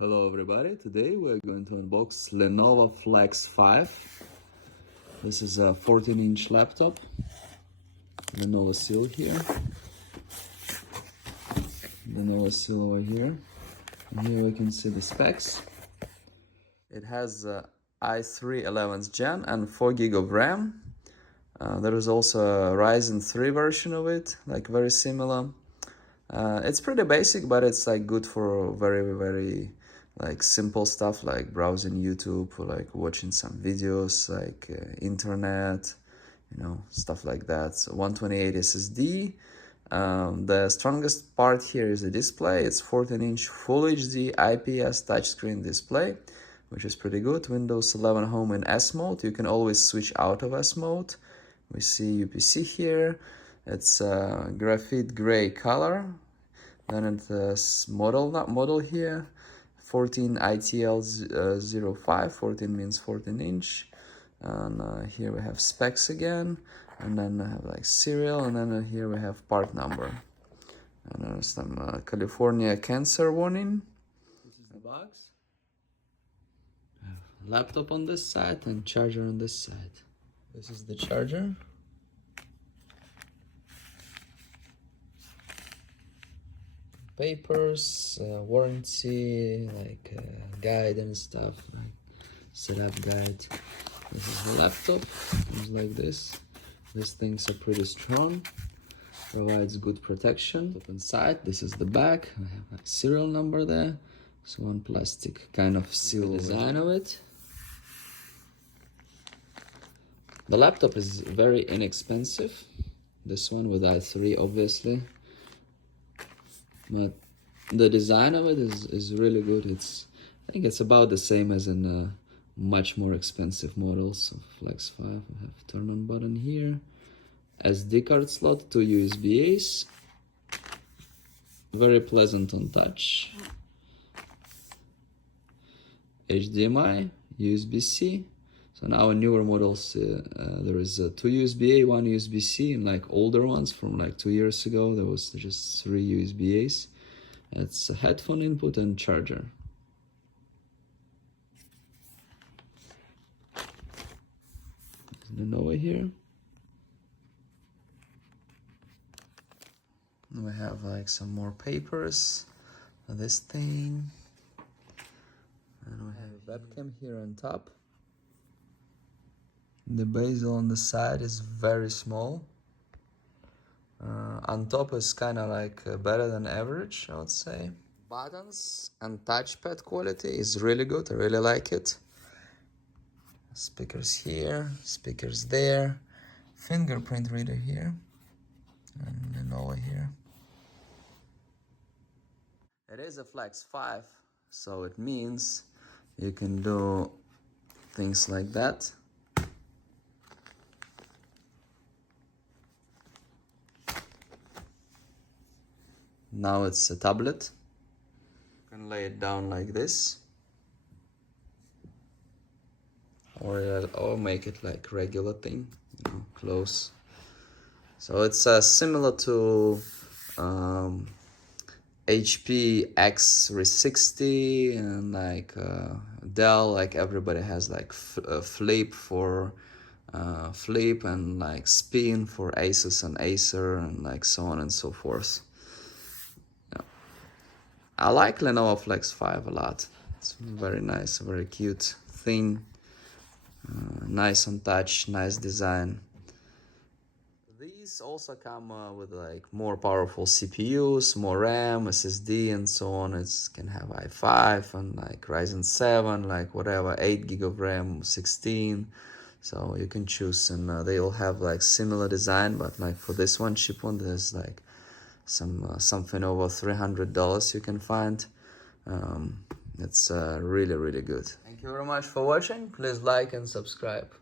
Hello everybody, today we're going to unbox Lenovo Flex 5. This is a 14-inch laptop. Lenovo seal here. Lenovo seal over here. And here we can see the specs. It has i3-11 Gen and 4GB of RAM. There is also a Ryzen 3 version of it, like very similar. It's pretty basic, but it's like good for very like simple stuff like browsing YouTube or like watching some videos like internet, stuff like that. So 128 SSD. The strongest part here is the display. It's 14-inch Full HD IPS touchscreen display, which is pretty good. Windows 11 Home in S mode. You can always switch out of S mode. We see UPC here. It's graphite gray color. Then it's model here. 14 ITL-05, 14 means 14 inch. And here we have specs again. And then we have like serial, and then here we have part number. And there's some California cancer warning. This is the box. Laptop on this side and charger on this side. This is the charger. Papers, warranty, like guide and stuff, like setup guide. This is the laptop. It's like this. These things are pretty strong. Provides good protection. Up inside, this is the back. I have a serial number there. So one plastic kind of seal design of it. The laptop is very inexpensive. This one with i3, obviously. But the design of it is really good. I think it's about the same as in much more expensive models of Flex 5. We have turn on button here. SD card slot, 2 USB-As. Very pleasant on touch. HDMI, USB-C. So now in newer models, there is 2 USB-A, 1 USB-C, and like older ones from like 2 years ago, there was just 3 USB-As. It's a headphone input and charger. Lenovo here. We have like some more papers. This thing. And we have webcam here on top. The bezel on the side is very small. On top is kind of like better than average, I would say. Buttons and touchpad quality is really good. I really like it. Speakers here, speakers there. Fingerprint reader here. And Lenovo here. It is a Flex 5, so it means you can do things like that. Now it's a tablet. You can lay it down like this, or make it like regular thing, close. So it's similar to HP X360 and like Dell. Like everybody has like flip for flip and like spin for Asus and Acer and like so on and so forth. I like Lenovo Flex 5 a lot. It's very nice, very cute, thin, nice on touch, nice design. These also come with like more powerful CPUs, more RAM, SSD, and so on. It can have i5 and like Ryzen 7, like whatever, 8GB of RAM, 16. So you can choose, and they all have like similar design, but like for this one, cheap one, there's like something over $300 you can find. It's really good. Thank you very much for watching. Please like and subscribe.